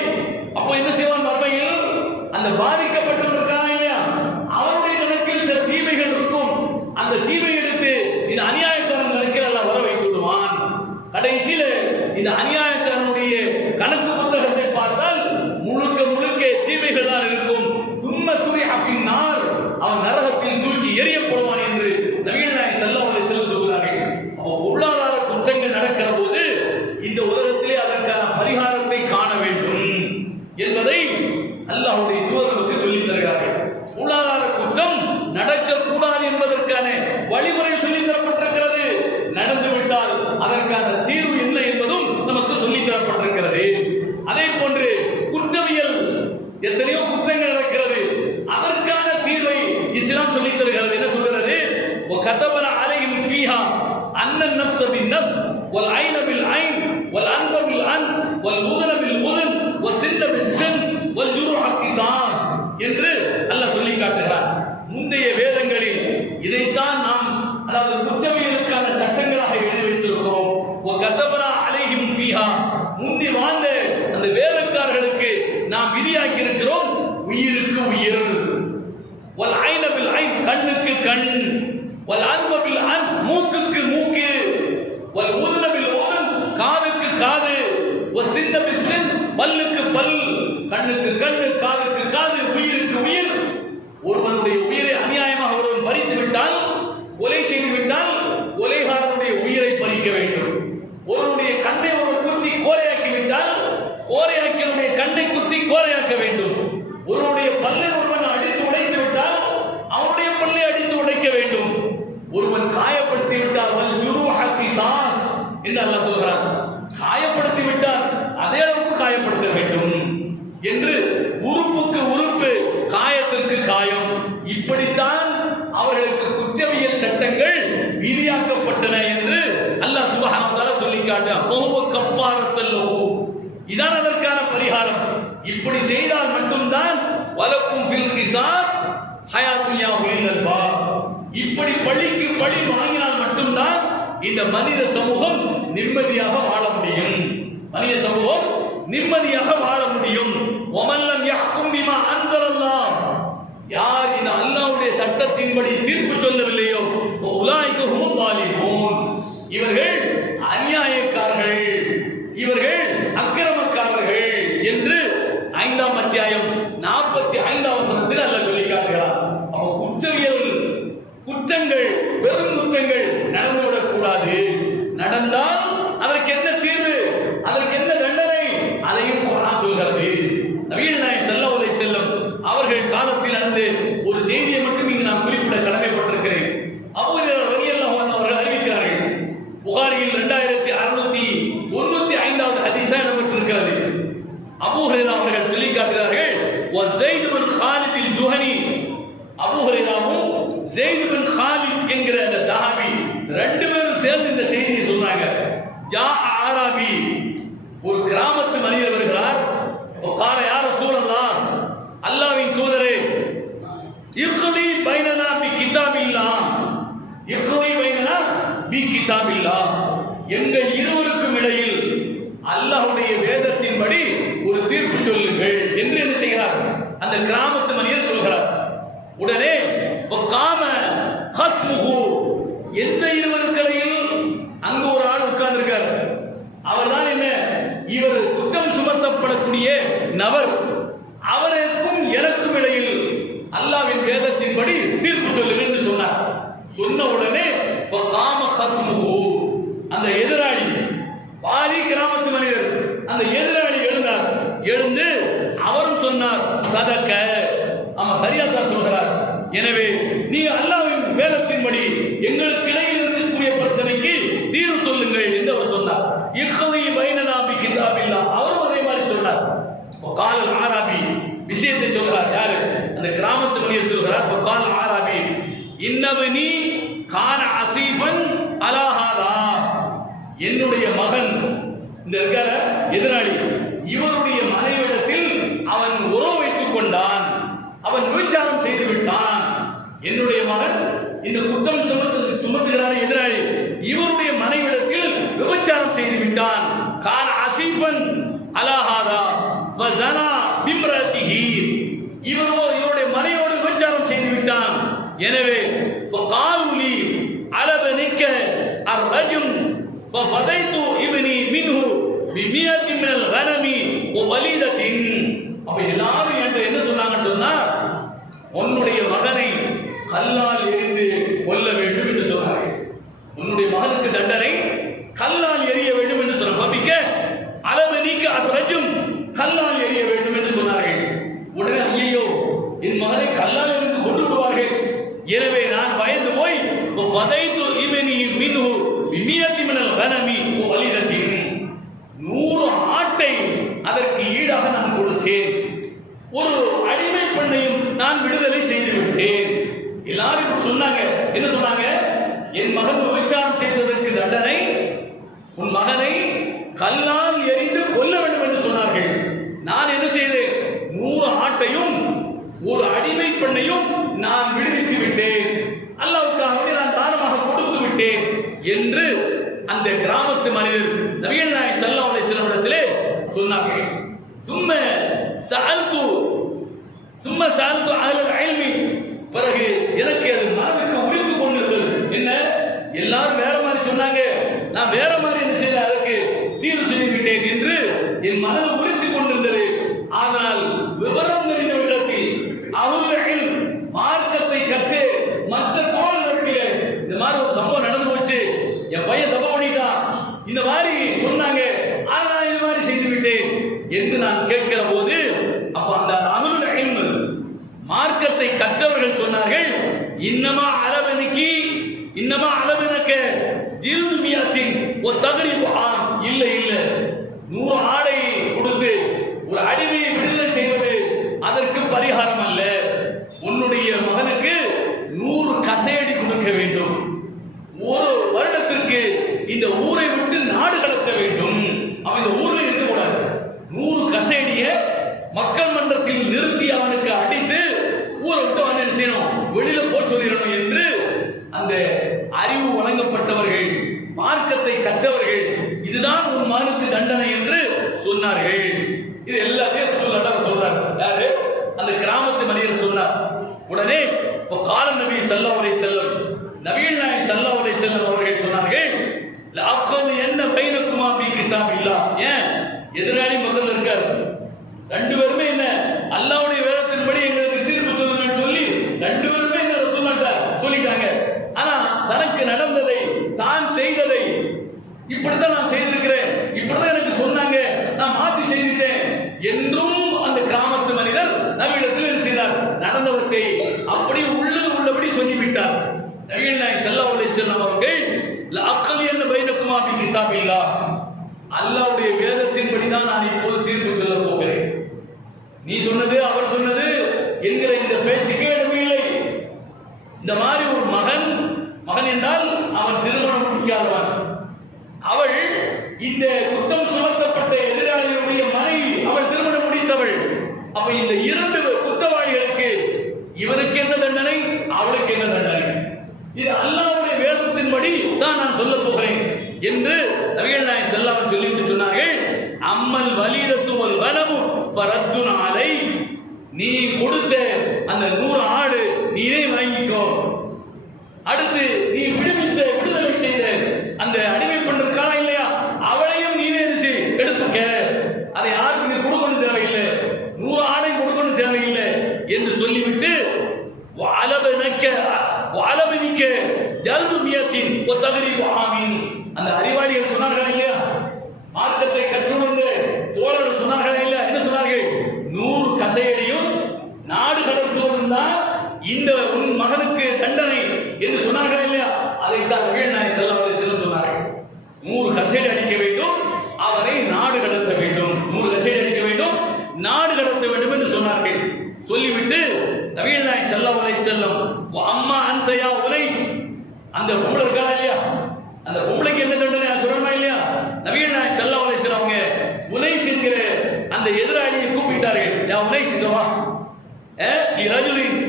அப்போ என்ன செய்வான்? மறுமையில் அந்த பாதிக்கப்பட்டவனுக்கான இல்லையா அவனுடைய கணக்கில் சில தீமைகள் இருக்கும். அந்த தீமை எடுத்து இந்த அநியாயக்காரன் கணக்கில் அல்லாஹ் வர வைத்து விடுவான். கடைசியில் இந்த அநியாயக்காரனுடைய கணக்கு புத்தகத்தை பார்த்தால் முழுக்க முழுக்க தீமைகள் தான் இருக்கும். அவன் நரகத்தில் தூக்கி எறியப்படுவான் என்று நபிகள் நாயகம் ஸல்லல்லாஹு அலைஹி வஸல்லம் சொல்கிறார்கள். பொருளாதார குற்றங்கள் நடக்கிற போது இந்த உலகத்திலே அதற்கான பரிகாரத்தை காண வேண்டும் என்பதை அல்லாஹ்வுடைய தூதருக்கு சொல்லித் தருகிறார்கள். பொருளாதார குற்றம் நடக்கக்கூடாது என்பதற்கான வழிமுறை சொல்லித் தரப்பட்டிருக்கிறது. நடந்துவிட்டால் அதற்கான தீர்வு என்ன என்பதும் நமக்கு சொல்லித் தரப்பட்டிருக்கிறது. அதே போன்று குற்றவியல் எத்தனையோ குற்றங்கள் நடக்கிறது, அதற்கான தீர்வை இஸ்லாம் சொல்லித் தருகிறது. என்ன சொல்கிறது? وَكَتَبْنَا عَلَيْهِمْ فِيهَا أَنَّ النَّفْسَ بِالنَّفْسِ وَالْعَيْنَ بِالْعَيْنِ وَالْأَنْفَ بِالْأَنْفِ وَالْأُذُنَ بِالْأُذُنِ وَالسِّنَّ بِالسِّنِّ وَالْجُرُحَ قِصَاص என்று அல்லாஹ் சொல்லி காட்டுகிறார். முந்தைய வேதங்களில் இதைத்தான் நாம் அதாவது குற்றவியலுக்கான சட்டங்களாக எழுதி வைத்திருக்கிறோம். وَكَتَبْنَا عَلَيْهِمْ فِيهَا முந்தி வாழ்ந்த அந்த வேதக்காரர்களுக்கு நாம் விதியாக்கி இருக்கிறோம். உயிருக்கு உயிர், வல் ஐன பில் ஐன் கண்ணுக்கு கண், வல் அன்ஃப பில் அன்ஃப் மூக்குக்கு மூக்கு, வல் உதுன பில் உதுன் காதுக்கு காது, வல் சின்ன பில் சின் பல்லுக்கு பல், கண்ணுக்கு கண்ணு காதுக்கு காது உயிருக்கு உயிர். ஒருவனுடைய உயிரை அநியாயமாக ஒருவன் பறித்து விட்டால், கொலை செய்து விட்டால் கொலைகாரனுடைய உயிரை பறிக்க வேண்டும். ஒருவனுடைய கண்ணை ஒருவன் குத்தி கோரையாக்கி விட்டால் கோரையாக்கியவனுடைய கண்ணை குத்தி கோரையாக்க வேண்டும். ஒருவனுடைய பல்லை ஒருவன் அடித்து உடைத்து விட்டால் அவனுடைய பல்லை அடித்து உடைக்க வேண்டும். ஒருவன் காயப்படுத்தி விட்டால் வல் ஜுருஹ கிசாஸ் என்று அல்லாஹ் சொல்கிறான். காயப்படுத்தி விட்டால் அதே அளவுக்கு காயப்படுத்த வேண்டும் என்று உறுப்புக்கு உறுப்பு, காயத்திற்கு காயம். இப்படித்தான் அவர்களுக்கு குற்றவியல் சட்டங்கள் விதியாக்கப்பட்டன என்று அல்லாஹ் சுப்ஹானஹு வ தஆலா சொல்லி காட்டுகிறார். இதான் அதற்கான பரிகாரம். இப்படி செய்தால் மட்டும்தான் வலக்கும் ஃபில் கிசாஸ் ஹயாத்துல் யௌமில் அல்பாப். இப்படி பழிக்கு பழி வாங்கினால் மட்டும்தான் இந்த மனித சமூகம் நிம்மதியாக வாழ முடியும். மனித சமூகம் நிம்மதியாக வாழ முடியும். வமல்லம் யஹ்கும் பிமா அன்ஸலல்லாஹ், யார் இந்த அல்லாஹ்வுடைய சட்டத்தின்படி தீர்ப்பு சொல்லவில்லையோ உலாயிக ஹுமுல் ஸாலிமூன், இவர்கள் அநியாயக்காரர்கள், இவர்கள் அக்கிரமக்காரர்கள் என்று 5ஆம் அத்தியாயம் 45ஆம் வசனத்தில் அல்லாஹ் சொல்லி காட்டுகிறார். குற்றவியல் குற்றங்கள், பெரும் குற்றங்கள் நடந்துவிடக் கூடாது. நடந்தால் அதற்கு என்ன தீர்வு, அதற்கு என்ன தண்டனை, அதையும் குர்ஆன் சொல்கிறது. நபிகள் நாயகம் ஸல்லல்லாஹு அலைஹி வஸல்லம் அவர்கள் காலத்தில் நடந்த ஒரு செய்தியை மட்டும் இங்கு நான் குறிப்பிட கடமைப்பட்டிருக்கிறேன். அபூ ஹுரைரா ரலியல்லாஹு அன்ஹு அவர்கள் அறிவிக்கிறார்கள். புகாரியில் 2695வது ஹதீஸா இடம்பெற்றிருக்கிறது. அபூ ஹுரைரா அவர்கள் சொல்லி காட்டுகிறார்கள், வஸைத் பின் காலித் அல்-ஜுஹனி, அபூ ஹுரைராவும் ஸைத் பின் காலித் என்கிற அந்த சஹாபி ரெண்டு பேரும் சேர்ந்து இந்த செய்தியை சொன்னாங்க. ஜா ஆராபி, ஒரு கிராமத்து மனிதர் வருகிறார். கால யா ரசூலல்லாஹ், அல்லாஹ்வின் தூதரே, இக்லி பைனனா பி கிதாபில்லாஹ், இக்லி பைனனா பி கிதாபில்லாஹ், எங்கள் இருவருக்கும் இடையில் அல்லாஹ்வுடைய வேதத்தின்படி ஒரு தீர்ப்பு சொல்லுங்கள் என்று என்ன செய்கிறார் அந்த கிராமத்து மனிதர் சொல்கிறார். உடனே வகாம ஹஸ்முஹு, எந்த இருவருக்கு இடையில் அங்கு ஒரு ஆள் உட்கார்ந்திருக்கார். அவர்தான் என்ன, இவர் குற்றம் சுமத்தப்படக்கூடிய நபர். அவருக்கும் எனக்கு அந்த கிராமத்து மனிதர் சொல்கிறார், ஃபகால் ஆராபி இன்னபனி கான அசீஃபன் அலா ஹாதா, என்னுடைய மகன் இந்த இருக்கிற எதிராளி இவருடைய மனைவிடத்தில் அவன் உறவு வைத்துக் கொண்டான், அவன் விபச்சாரம் செய்து விட்டான். என்னுடைய மகன் இந்த குற்றம் சுமத்துகிறார் எதிராளி இவருடைய மனைவிடத்தில் விபச்சாரம் செய்து விட்டான். கான அசீஃபன் அலா ஹாதா ஃபஸனா பிம்ரதிஹி, இவருடைய மனைவியோடு விபச்சாரம் செய்து விட்டான். எனவே ஃபகாலுலி அலபனிக்க அர்ரஜும் ஃபஃதைது இப்னி மின்ஹு பிமியத்தின் மினல் கனமி வவலிதத்தின். அப்ப எல்லாரும் என்ன சொன்னாங்கன்னு சொன்னா, உன்னுடைய மகனை கல்லால் எறிந்து கொல்ல வேண்டும் என்று சொன்னார்கள். உன்னுடைய மகனுக்கு தண்டனை கல்லால் எறிய வேண்டும் என்று சொல்லிக்க அலபனிக்க அர்ரஜும் கல்லால் எறிய வேண்டும் என்று சொன்னார்கள். உடனே ஐயோ, என் மகனை கல்லால் எறிந்து கொண்டு விடுவார்கள், எனவே நான் பயந்து போய் ஃபதைது இப்னி மின்ஹு பிமியத்தின் மினல் கனமி வவலிதத்தின், 100 ஆட்டை அதற்கு ஈடாக நான் கொடுத்தேன், ஒரு அடிமை பெண்ணையும் நான் விடுதலை செய்து விட்டேன். எல்லாரும் சொன்னாங்க, என்ன சொன்னாங்க, என் மகன் விபச்சாரம் செய்ததற்கு தண்டனை உன் மகனை கல்லால் எறிந்து கொல்ல வேண்டும் என்று சொன்னார்கள். நான் என்ன செய்தேன், 100 ஆட்டையும் ஒரு அடிமை பெண்ணையும் நான் விடுவித்து விட்டேன், அல்லாஹ்வுக்காக நான் தானமாக கொடுத்து விட்டேன் என்று அந்த கிராமத்து மனிதர் நபிகள் நாயகம் ஸல்லல்லாஹு அலைஹி வஸல்லம் இடத்திலே சொன்னார்கள். சும்ம சஅல்து அஹ்லல் இல்மி, பிறகு எனக்கு அது மனதுக்கு உரித்து கொண்டிருந்தது. என்ன, எல்லாரும் வேற மாதிரி சொன்னாங்க, நான் வேற மாதிரி என்ன செய்த அதற்கு தீர்வு செய்து விட்டேன் என்று என் மனது உரித்து கொண்டிருந்தது. ஆனால் விவரம் தெரிந்த இடத்தில் அஹ்லுல் மார்க்கத்தை கற்று மற்ற தோழர்களுக்கு இந்த மாதிரி ஒரு சம்பவம் நடந்து போச்சு, என் பையன் தப்பு பண்ணிட்டான், இந்த மாதிரி சொன்னாங்க, ஆனால் இது மாதிரி செய்து விட்டேன் என்று நான் கேட்கிற போது, அப்ப அந்த அஹ்லுல் இல்ம் மார்க்கத்தை கற்றவர்கள் சொன்னார்கள், இன்னமா அளவனுக்க ஜில்து மியாத்தின் ஒரு தக்ரீபு ஆம், இல்லை 100 ஆடை கொடுத்து ஒரு அடிமையை விடுதலை செய்வது அதற்கு பரிகாரம் அல்ல. உன்னுடைய மகனுக்கு 100 கசையடி கொடுக்க வேண்டும், ஒரு வருடத்திற்கு இந்த ஊரை விட்டு நாடு கடத்த வேண்டும், அவன் இந்த ஊரில் இருக்கக்கூடாது. 100 கசையடியை மக்கள் மன்றத்தில் நிறுத்தி அவனுக்கு அடித்து ஊரை விட்டு அவன் என்ன செய்யணும், வெளியில போய் சொல்லிடணும் என்று அந்த அறிவு வழங்கப்பட்டவர்கள், மார்க்கத்தை கற்றவர்கள், இதுதான் உன் மகனுக்கு தண்டனை என்று சொன்னார்கள். இது எல்லாத்தையும் சொல்றார். யாரு, அந்த கிராமத்து மனிதர் சொன்னார். உடனே கால நபி ஸல்லல்லாஹு அலைஹி வஸல்லம், நபிகள் நாயகம் ஸல்லல்லாஹு அலைஹி வஸல்லம் அவர்கள் சொன்னார்கள், லஅக்து என்ன பைனக்குமா பி கிதாபில்லாஹ். ஏன், எதிராளி முதல்ல இருக்கார், 2 பேருமே என்ன அல்லாஹ்வுடைய வேதத்தின்படி எங்களுக்கு தீர்ப்பு சொல்லுங்கன்னு சொல்லி 2 பேருமே என்ன ரசூலுல்லாஹ் சொல்லிட்டாங்க. ஆனா தனக்கு நடந்ததை, தான் செய்ததை, இப்படித்தான் நான் செய்திருக்கிறேன், இப்படிதான் எனக்கு சொன்னாங்க, நான் மாற்றி செய்துட்டேன் என்றும் அந்த கிராமத்து மனிதர் நபியிடத்தில் என்ன செய்தார், நடந்தவற்றை அப்படி உள்ளபடி சொல்லிவிட்டார். நபிகள் நாயகம் ஸல்லல்லாஹு அலைஹி வஸல்லம் அவர்கள் லஅக்து என்ன பைனக்குமா பி கிதாபில்லாஹ், அல்லாஹ்வுடைய வேதத்தின்படி தான் நான் இப்போது தீர்ப்பு சொல்ல போகிறேன், நீ சொன்னது அவர் சொன்னது என்கிற இந்த பேச்சுக்கே இடமில்லை. இந்த மாதிரி ஒரு மகன் என்றால் அவன் திருமணம் முடிக்காதவன், அவள் இந்த குற்றம் சுமத்தப்பட்ட எதிராளியுடைய மனைவி, அவள் திருமணம் முடித்தவள். அப்ப இந்த 2 குற்றவாளிகளுக்கு இவனுக்கு என்ன தண்டனை, அவளுக்கு என்ன தண்டனை, இது அல்லாஹ்வுடைய வேதத்தின்படி தான் நான் சொல்ல போகிறேன் என்று நபிகள் நாயகம் ஸல்லல்லாஹு அலைஹி வஸல்லம் சொல்லிவிட்டு சொன்னார்கள், அம்மல் வலீதத்து வல் கனமு ஃபரத்துன் அலை, நீ கொடுத்த அந்த 100 ஆடு நீயே வாங்கிக்கோ, அடுத்து நீ விடுதலை செய்த அந்த அடிமை பெண்ணிருக்கா இல்லையா, அவளையும் நீனே எடுத்துக்க, அதை யாருக்கு நீ கொடுக்கணும் தேவையில்லை, 100 ஆடை கொடுக்கணும் தேவையில்லை என்று சொல்லிவிட்டு வஅலபனிக்க ஜல்து மியத்தின் வ தக்ரீபு ஆமீன், அந்த அறிவாளிகள் சொன்னார்கள் இல்லையா, மார்க்கத்தை கற்றுணர்ந்து தோழர்கள் சொன்னார்கள் இல்லையா, என்ன சொன்னார்கள், 100 கசையடியும் நாடு கடத்துவதும் தான் இந்த உன் மகனுக்கு தண்டனை என்று சொன்னார்கள் இல்லையா, அதைத்தான் நபிகள் நாயகம் ஸல்லல்லாஹு அலைஹி வஸல்லம் சொன்னார்கள். 100 கசையடி அடிக்க வேண்டும், அவரை நாடு கடத்த வேண்டும், 100 கசையடி அடிக்க வேண்டும், நாடு கடத்த வேண்டும் என்று சொன்னார்கள். சொல்லிவிட்டு வஸல்லம் அம்மா அன்தயா உனைஸ், அந்த பொம்பளை இருக்கா இல்லையா, அந்த பொம்பளைக்கு என்ன தண்டனை சொல்றமா இல்லையா, நபிகள் நாயகம் ஸல்லல்லாஹு அலைஹி வஸல்லம் அவங்க உனைஸ் என்கிற அந்த எதிராளியை கூப்பிட்டார்கள். யா உனைஸ் வா, நீ ரஜுலின்,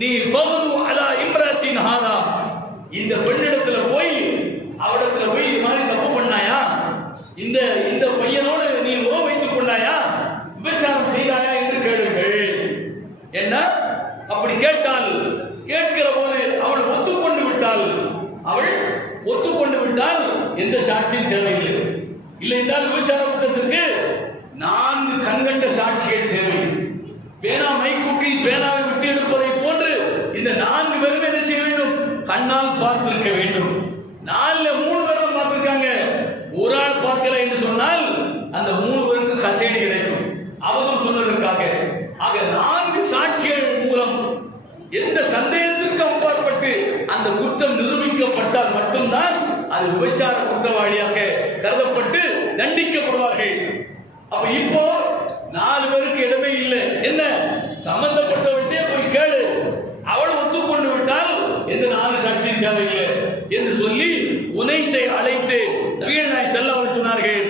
நீ ஃபவது அலா இம்ராத்தின் ஹாதா, இந்த பெண்ணிடத்துல போய் அவடத்துல போய் இது மாதிரி தப்பு பண்ணாயா, இந்த இந்த பையனோடு நீ உறவு வைத்துக் கொண்டாயா, விபச்சாரம் செய்தாயா என்று கேளுங்கள். என்ன அப்படி கேட்டால், கேட்கிற போது அவள் ஒத்துக்கொண்டு விட்டால் எந்த சாட்சியும் தேவையில்லை. இல்லை என்றால் விபச்சார குற்றத்திற்கு 4 கண்கண்ட சாட்சிகள் தேவை. பேனா மைக்கூட்டில் பேனாவை விட்டு எடுப்பதை போன்று இந்த 4 பேரும் என்ன செய்ய வேண்டும், கண்ணால் பார்த்திருக்க வேண்டும். 4ல 3 பேரும் பார்த்திருக்காங்க, ஒரு ஆள் பார்க்கல என்று சொன்னால் அந்த 3 பேருக்கு கசேடி கிடைக்கும், அவரும் சொன்னதற்காக. ஆக 4 சாட்சிகள் மூலம் எந்த சந்தேகத்திற்கு அப்பாற்பட்டு அந்த குற்றம் நிரூபிக்கப்பட்டால் மட்டும்தான் அது விபச்சார குற்றவாளியாக கருதப்பட்டு தண்டிக்கப்படுவார்கள். அப்ப இப்போ 4 பேருக்கு இடமே இல்லை. என்ன சம்பந்தப்பட்டவர்கிட்டே போய் கேளு, அவள் ஒத்துக்கொண்டு விட்டால் எந்த 4 சாட்சியும் தேவையில்லை என்று சொல்லி உனைஸை அழைத்து நபிகள் நாயகம் ஸல்லல்லாஹு அலைஹி சொன்னார்கள்.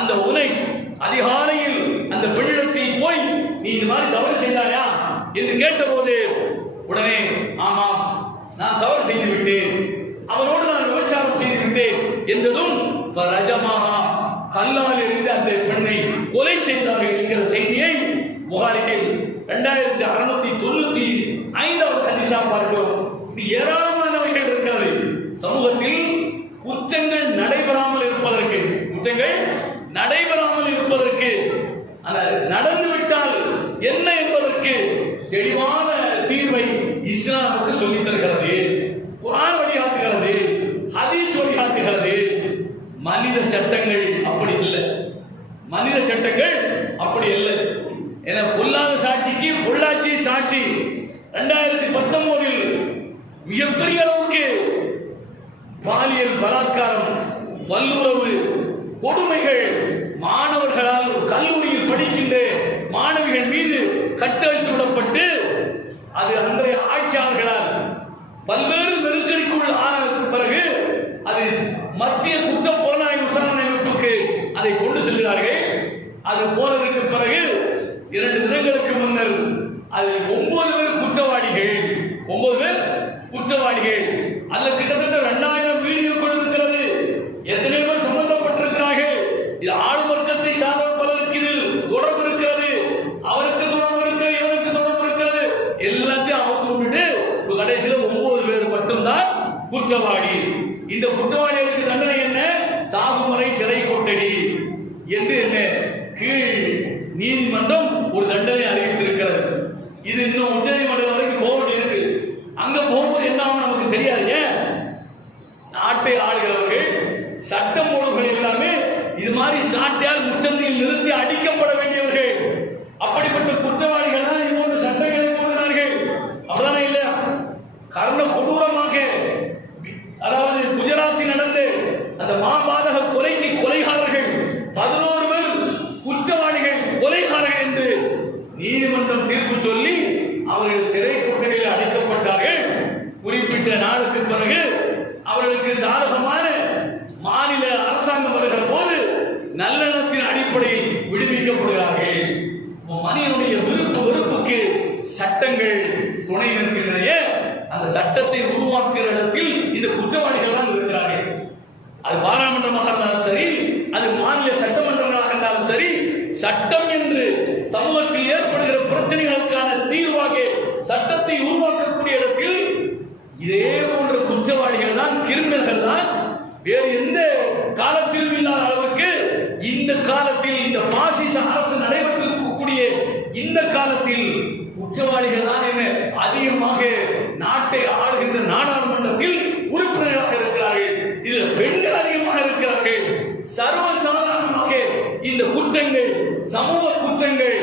அந்த உனைஸ் அதிகாலையில் அந்த பெண்ணிடத்தில் போய் நீ இந்த மாதிரி தவறு செய்தாயா என்று கேட்டபோது உடனே ஆமாம் நான் தவறு செய்து விட்டேன், அவனோடு நான் விபச்சாரம் செய்து விட்டேன் என்றதும் ஃபரஜமஹா, கல்லால் எறிந்து அந்த பெண்ணை கொலை செய்தார்கள் என்கிற செய்தியை புகாரியில் 2695வது ஹதீஸா பார்க்கிறோம். ஏராளமானவைகள் இருக்கிறது. சமூகத்தில் குற்றங்கள் நடைபெறாமல் இருப்பதற்கு நடந்துவிட்டால் என்ன என்பதற்கு தெளிவான தீர்வை இஸ்லாம் நமக்கு சொல்லித் தருகிறது, குர்ஆன் வழிகாட்டுகிறது, ஹதீஸ் வழிகாட்டுகிறது. மனித சட்டங்கள் அப்படி இல்லை. என பொல்லாத சாட்சிக்கு பொள்ளாச்சி சாட்சி 2019 மிகப்பெரிய அளவுக்கு பாலியல் பலாத்காரம், வல்லுறவு, கொடுமைகள் மாணவர்களால் கல்லூரியில் படிக்கின்ற மாணவிகள் மீது கட்டவிழ்த்து விடப்பட்டு அது அன்றைய ஆட்சியாளர்களால் பல்வேறு நெருக்கடிக்குள் ஆன பிறகு அது மத்திய குற்ற புலனாய்வு விசாரணை அமைப்புக்கு அதை கொண்டு செல்கிறார்கள். அது போனதற்கு பிறகு 2 தினங்களுக்கு முன்னர் அதில் 9 பேர் குற்றவாளிகள். அதில் கிட்டத்தட்ட 2000 வீடியோ கொடுக்கிறது. எத்தனை பேர் சம்பந்தப்பட்டிருக்கிறார்கள். இது ஆளும் வர்க்கத்தை சார்ந்த பலருக்கு இதில் தொடர்பு இருக்கிறது, அவருக்கு தொடர்பு இருக்கிறது, இவருக்கு தொடர்பு இருக்கிறது. எல்லாத்தையும் அவுத்து விட்டுட்டு கடைசியில் 9 பேர் மட்டும்தான் குற்றவாளி. இந்த குற்றவாளிகளுக்கு தண்டனை என்ன, சாகும் வரை சிறை கொட்டடி என்று என்ன கீழ் நீதிமன்றம் ஒரு தண்டனை அறிவித்திருக்கிறது. இது இன்னும் உச்ச நீதிமன்றம் வரைக்கும் போக இருக்கு. அங்க போகும்போது என்ன ஆகும் நமக்கு தெரியாது. ஏன் நாட்டை ஆளுகிறவர்கள் சட்டம் ஒழுங்குகள் எல்லாமே இது மாதிரி சாட்டையால் முச்சந்தியில் நிறுத்தி அடிக்கப்பட வேண்டியவர்கள். அப்படிப்பட்ட குற்றவாளிகள் தான் இவங்க சட்டங்களை போடுகிறார்கள். அப்படிதானே இல்லையா? கர்ண கொடூரமாக, அதாவது குஜராத்தில் நடந்த அந்த மாபாதக கொலைக்கு கொலைகாரர்கள் 11 பேர் குற்றவாளிகள், கொலைகாரர்கள் என்று நீதிமன்றம் தீர்ப்பு சொல்லி அவர்கள் சிறை கொட்டடியில் அடைக்கப்பட்டார்கள். குறிப்பிட்ட நாளுக்கு பிறகு அவர்களுக்கு சாதகமான மாநில அரசாங்கம் வருகிற போது நல்லெண்ணத்தின் அடிப்படையில் விடுவிக்கப்படுகிறார்கள். மனிதனுடைய விருப்பு வெறுப்புக்கு சட்டங்கள் துணை நிற்கின்றன. அந்த சட்டத்தை உருவாக்குகிற இடத்தில் இந்த குற்றவாளிகள் தான் இருக்கிறார்கள். அது பாராளுமன்றமாக இருந்தாலும் சரி, அது மாநில சட்டமன்றங்களாக இருந்தாலும் சரி, சட்டம் என்று சமூகத்தில் ஏற்படுகிற பிரச்சனைகளுக்கான தீர்வாக சட்டத்தை உருவாக்கக்கூடிய இடத்தில் இதே போன்ற குற்றவாளிகள் தான், கிரிமினல்கள் தான். வேறு எந்த காலத்திலும் இல்லாத அளவுக்கு இந்த காலத்தில், இந்த பாசிச அரசு நடைபெற்றிருக்கக்கூடிய இந்த காலத்தில் குற்றவாளிகள் தான் என்ன அதிகமாக நாட்டை ஆளுகின்ற நாடாளுமன்றத்தில் உறுப்பினர்களாக இருக்கிறார்கள். இதில் பெண்கள் அதிகமாக இருக்கிறார்கள். சர்வசாதாரணமாக இந்த குற்றங்கள், சமூக குற்றங்கள்,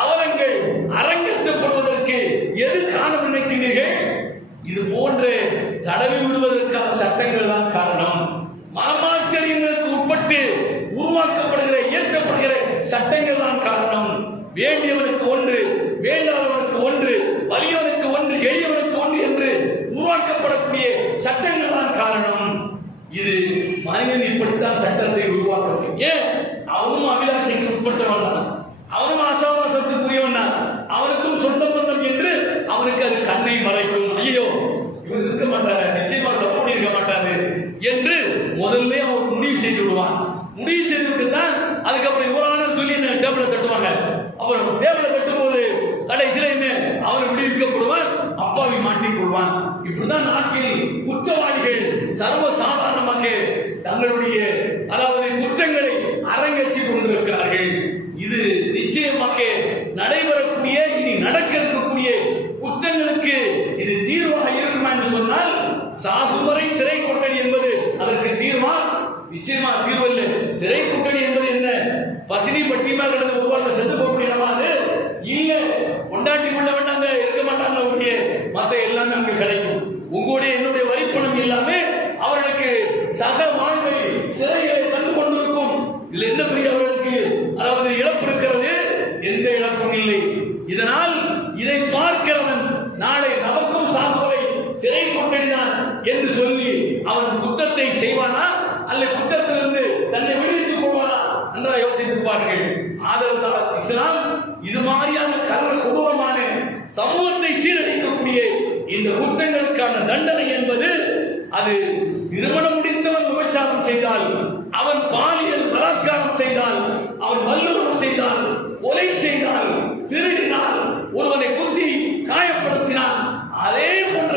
அவலங்கள் அரங்கேற்றப்படுவதற்கு எது காரணம் நினைக்கிறீர்கள்? இது போன்ற தடவி விடுவதற்கான சட்டங்கள் தான் காரணம். மனமாச்சரியங்களுக்கு உட்பட்டு உருவாக்கப்படுகிற, இயற்றப்படுகிற சட்டங்கள் தான் காரணம். வேண்டியவனுக்கு ஒன்று, வேண்டாதவனுக்கு ஒன்று, வலியவனுக்கு ஒன்று, தான் சட்டத்தை உருவாக்க முடியும். ஏன்? அவனும் அபிலாஷைக்கு உட்பட்டவன் தான், அவனும் ஆசாவாசத்துக்குரியவன் தான், அவனுக்கும் சொந்த பந்தம் என்று அவனுக்கு அது கண்ணை மறைக்கும். ஐயோ இவர் இருக்க மாட்டாரு, நிச்சயமா தப்பு இருக்க மாட்டாரு என்று முதல்ல அவன் முடிவு செய்து விடுவான். முடிவு செய்துவிட்டு தான் அதுக்கப்புறம் இவரான சொல்லி டேபிள தட்டுவாங்க. அப்புறம் டேபிள தட்டும்போது கடைசியில் என்ன அவர் விடுவிக்கப்படுவான், அப்பாவி மாட்டிக்கொள்வான். இப்படிதான் நாட்டில் குற்றவாளிகள் சர்வ சாதாரணமாக தங்களுடைய அதாவது குற்றங்களை அரங்கேற்றி கொண்டிருக்கிறார்கள். இது நிச்சயமாக நடைபெறக்கூடிய இனி நடக்க இருக்கக்கூடிய குற்றங்களுக்கு இது தீர்வாக இருக்குமா என்று சொன்னால், சாகுவரை சிறை கொட்டடி என்பது அதற்கு தீர்வா? நிச்சயமா தீர்வல்ல. சிறை கொட்டடி என்பது என்ன? பசினி பட்டிமா கடந்து உருவாக்க செத்து போகக்கூடியமா? அது இல்ல. கொண்டாட்டி கொள்ள வேண்டாங்க, இருக்க மாட்டாங்க, உங்களுடைய மத்த எல்லாமே அங்க கிடைக்கும். உங்களுடைய என்னுடைய வரிப்பணம் எல்லாமே அவர்களுக்கு சக வாழ்வை சிறைகளை தந்து கொண்டிருக்கும். இதுல என்ன பெரிய அவர்களுக்கு அதாவது இழப்பு இருக்கிறது? எந்த இழப்பும் இல்லை. இதனால் இதை பார்க்கிறவன் நாளை நமக்கும் சாகுவரை சிறை கொட்டடிதான் என்று சொல்லி அவன் குற்றத்தை செய்வானா அல்ல குற்றத்திலிருந்து தன்னை விடுவித்துக் கொள்வானா நன்றாக யோசித்து பாருங்கள். ஆதரவு இஸ்லாம் இது மாதிரியான கர்ம கொடூரமான சமூகத்தை சீரழிக்கக்கூடிய இந்த குற்றங்களுக்கான தண்டனை என்பது அது திருமணம் முடித்தவன் விபச்சாரம் செய்தால், அவன் பாலியல் பலாத்காரம் செய்தால், அவன் வல்லுறவு செய்தால், கொலை செய்தால், திருடினால், ஒருவனை குத்தி காயப்படுத்தினான், அதே போன்ற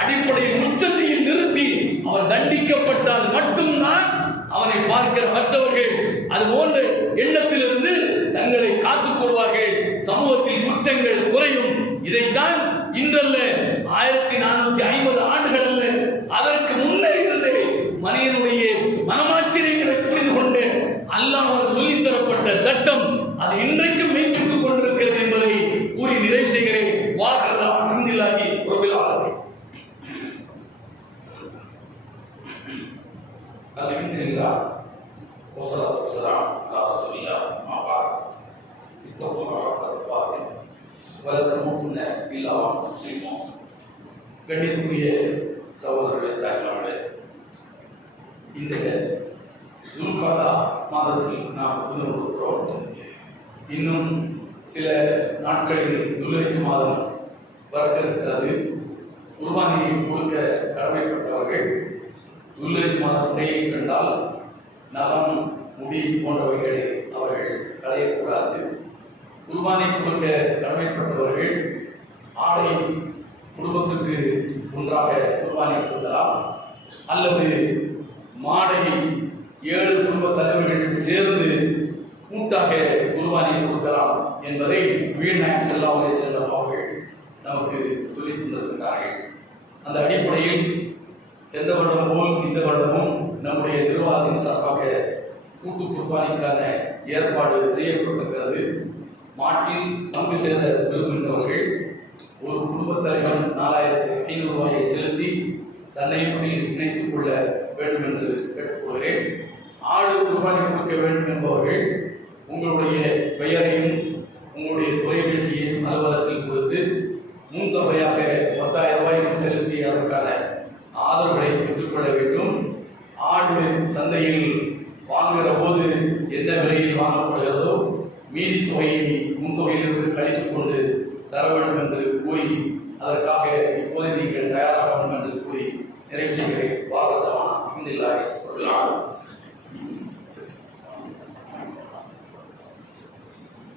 அடிப்படையில் உச்சத்தையில் நிறுத்தி அவன் தண்டிக்கப்பட்டால் மட்டும்தான் அவனை பார்க்கிற மற்றவர்கள் அது போன்ற எண்ணத்திலிருந்து தங்களை காத்துக் கொள்வார்கள். சமூகத்தில் குற்றங்கள் குறையும். இதைத்தான் இன்றல்ல 1450 ஆண்டுகள் அல்ல, அதற்கு முன்னே இருந்து மனிதனுடைய மனமாச்சரியங்களை புரிந்து கொண்டு அல்லாஹ் சொல்லித் தரப்பட்ட சட்டம் அது இன்றைக்கும் மெய்ப்பித்துக் கொண்டிருக்கிறது என்பதை கூறி நிறைவு செய்கிறேன். வாஹல்லா அல்ஹம்துலில்லாஹி ரப்பில் ஆலமீன். அல்ஹம்துலில்லாஹ் வஸ்ஸலாத்து வஸ்ஸலாமு அலா ரசூலில்லாஹ் அம்மா பஅத். இத்தகுல்லாஹ தக்வாஹு வ லா தமூத்துன்ன இல்லா வ அன்தும் முஸ்லிமூன். கண்ணியத்துக்குரிய சகோதரர்களே, தாய்மார்களே, இந்த துல்காதா மாதத்தில் நாம் இருக்கிறோம். இன்னும் சில நாட்களில் துல்ஹஜ் மாதம் வரவிருக்கிறது. குர்பானியை கொடுக்க கடமைப்பட்டவர்கள் துல்ஹஜ் மாதத்தை கண்டால் நகம், முடி போன்றவைகளை அவர்கள் களையக்கூடாது. குர்பானை கொடுக்க கடமைப்பட்டவர்கள் ஆடை குடும்பத்துக்கு ஒன்றாக குர்பானை கொடுக்கலாம், அல்லது மாடை 7 குடும்ப தலைவர்கள் சேர்ந்து கூட்டாக குர்பானை கொடுக்கலாம் என்பதை நபிகள் ஸல்லல்லாஹு அலைஹி வஸல்லம் அவர்கள் நமக்கு சொல்லித் தந்திருக்கிறார்கள். அந்த அடிப்படையில் சென்ற வருடம் போல் இந்த வருடமும் நம்முடைய நிர்வாகத்தின் சார்பாக கூட்டு குர்பானிக்கான ஏற்பாடு செய்யப்பட்டிருக்கிறது. மாட்டில் பங்கு சேர விரும்புகின்றவர்கள் ஒரு குடும்பத் தலைவர் 4500 ரூபாயை செலுத்தி தன்னை இணைத்துக் கொள்ள வேண்டும் என்று கேட்டுக்கொள்கிறேன். ஆடு குர்பானி கொடுக்க வேண்டும் என்பவர்கள் உங்களுடைய பெயரையும் உங்களுடைய தொலைபேசியையும் அலுவலகத்தில் கொடுத்து முன்தொகையாக 10,000 ரூபாய்க்கு செலுத்தி அதற்கான ஆதரவுகளை பெற்றுக்கொள்ள வேண்டும். ஆடு சந்தையில் வாங்குகிற போது எந்த விலையில் வாங்கப்படுகிறதோ மீதி தொகையை முன்தொகையிலிருந்து கழித்துக் கொண்டு தர வேண்டும் என்று கூறி அதற்காக இப்போது நீங்கள் தயாராக வேண்டும் என்று கூறி நிறைவு செய்கிறேன். வாரதமான இந்தில்லாஹி